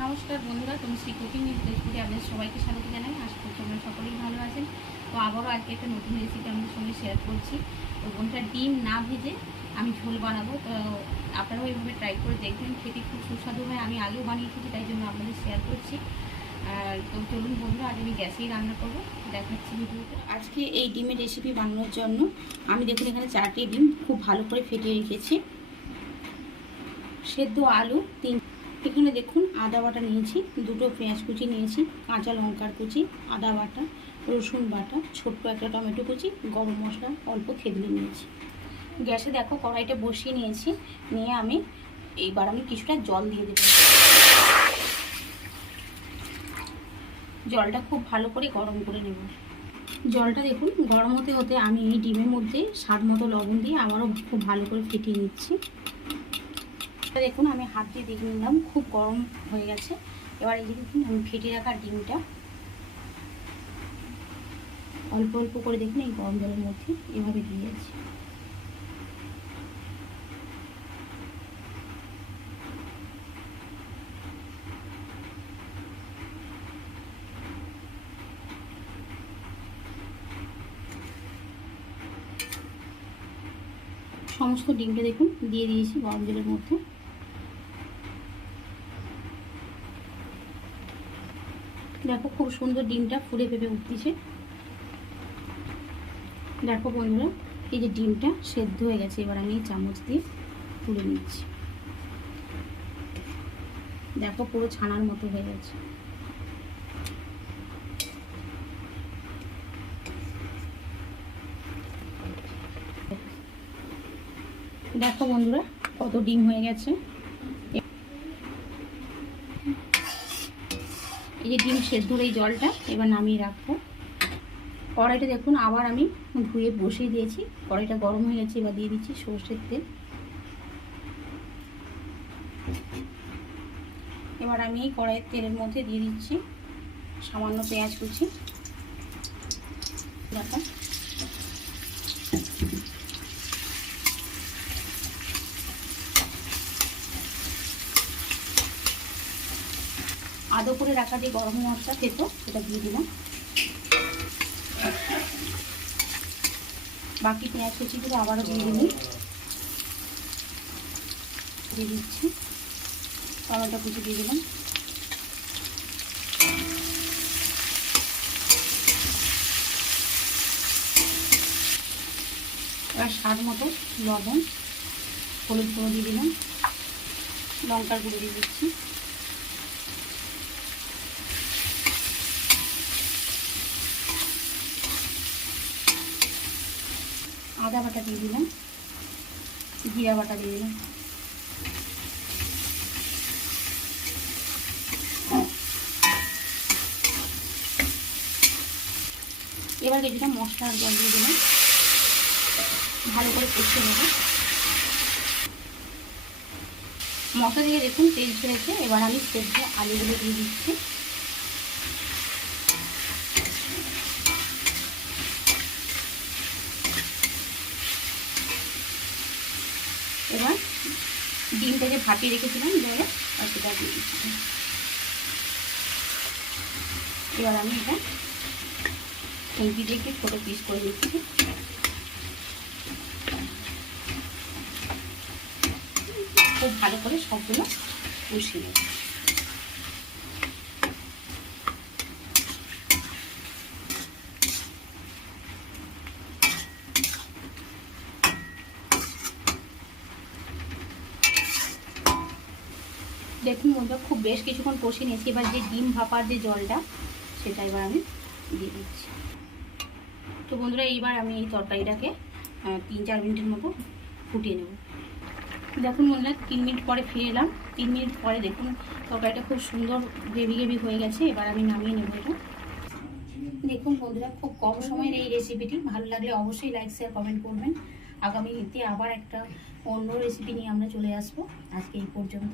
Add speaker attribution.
Speaker 1: নমস্কার বন্ধুরা, তুমি শ্রী কুকিং রেসিপি আপনাদের সবাইকে স্বাগত জানাই। আশা করছি আপনারা সকলেই ভালো আছেন। তো আবারও আজকে একটা নতুন রেসিপি আপনাদের সঙ্গে শেয়ার করছি। তো বন্ধুরা ডিম না ভেজে আমি ঝোল বানাবো। তো আপনারাও এইভাবে ট্রাই করে দেখবেন, খেতে খুব সুস্বাদু হয়। আমি আগেও বানিয়েছি, তাই জন্য আপনাদের শেয়ার করছি। আর তো চলুন বন্ধুরা, আজ আমি গ্যাসেই রান্না করব। দেখাচ্ছি ভিডিওতে। আজকে এই ডিমের রেসিপি বানানোর জন্য আমি দেখুন, এখানে চারটি ডিম খুব ভালো করে ফেটিয়ে রেখেছি। সেদ্ধ আলু তিন এখানে দেখুন আদা বাটা নিয়েছি, দুটো পেঁয়াজ কুচি নিয়েছি, কাঁচা লঙ্কার কুচি, আদা বাটা, রসুন বাটা, ছোট্ট একটা টমেটো কুচি, গরম মশলা, অল্প খেদলে নিয়েছি। গ্যাসে দেখো কড়াইটা বসিয়ে নিয়েছি, নিয়ে আমি এইবার আমি কিছুটা জল দিয়ে দেবো। জলটা খুব ভালো করে গরম করে নেব। জলটা দেখুন গরম হতে হতে আমি এই ডিমের মধ্যে স্বাদ মতো লবণ দিয়ে আবারও খুব ভালো করে ফেটিয়ে নিচ্ছি। দেখুন, আমি হাত দিয়ে দেখে নিলাম, খুব গরম হয়ে গেছে। এবার এই যে দেখুন, আমি ফেটে রাখা ডিমটা। অল্প অল্প করে দেখুন, এই গরম জলের মধ্যে এভাবে দিয়ে যাচ্ছি সমস্ত ডিমটা দেখুন, দিয়ে দিয়েছি গরম জলের মধ্যে। দেখো খুব সুন্দর ডিমটা ফুলে পেঁপে উঠতেছে দেখো বন্ধুরা, এই যে ডিমটা সেদ্ধ হয়ে গেছে, এবার আমি চামচ দিয়ে তুলে নিচ্ছি। দেখো পুরো ছানার মতো হয়ে গেছে। দেখো বন্ধুরা, কত ডিম হয়ে গেছে এই যে ডিম সেদ্ধর এই জলটা, এবার নামিয়ে রাখব। কড়াইটা দেখুন, আবার আমি ধুয়ে বসিয়ে দিয়েছি। কড়াইটা গরম হয়ে গেছে, এবার দিয়ে দিচ্ছি সর্ষের তেল। এবার আমি এই কড়াইয়ের তেলের মধ্যে দিয়ে দিচ্ছি সামান্য পেঁয়াজ কুচি। দেখো আদো করে রাখা যে গরম মশলা খেত সেটা দিয়ে দিলাম। বাকি পেঁয়াজ কুচিগুলো আবারও দিয়ে দিলাম। দিয়ে দিচ্ছি। টমেটো কুচি দিয়ে দিলাম। এবার স্বাদ মতো লবণ, হলুদ গুঁড়ো দিয়ে দিলাম। লঙ্কার গুঁড়ো দিয়ে দিচ্ছি। আদা বাটা দিয়ে দিলাম। জিরা বাটা দিয়ে দিলাম। এবার কিছুটা মশলার জল দিয়ে দিলাম। ভালো করে কষিয়ে নেব। মশলা দিয়ে দেখুন, তেল ছেড়েছে। এবার আমি সেদ্ধ আলুগুলো দিয়ে দিচ্ছি এবার ডিমটাকে ভাপিয়ে রেখেছিলাম জলে আর সেটা দিয়ে দিচ্ছি। এবার আমি এটা খুঁটি দিয়ে ছোটো পিস করে দিচ্ছি। খুব ভালো করে সবগুলো কষিয়ে নেব দেখুন বন্ধুরা খুব বেশ কিছুক্ষণ কষিয়ে নিয়েছি। এবার যে ডিম ভাপার যে জলটা, সেটা এবার আমি দিয়ে দিচ্ছি। তো বন্ধুরা, এইবার আমি এই তরকারিটাকে তিন চার মিনিটের মতো ফুটিয়ে নেব। দেখুন বন্ধুরা, তিন মিনিট পরে ফিরে এলাম। তিন মিনিট পরে দেখুন, তরকারিটা খুব সুন্দর গ্রেভি গ্রেভি হয়ে গেছে। এবার আমি নামিয়ে নেব এটা। দেখুন বন্ধুরা, খুব কম সময়ের এই রেসিপিটি ভালো লাগলে অবশ্যই লাইক শেয়ার কমেন্ট করবেন। আগামী আগামীতে আবার একটা অন্য রেসিপি নিয়ে আমরা চলে আসব। আজকে এই পর্যন্ত।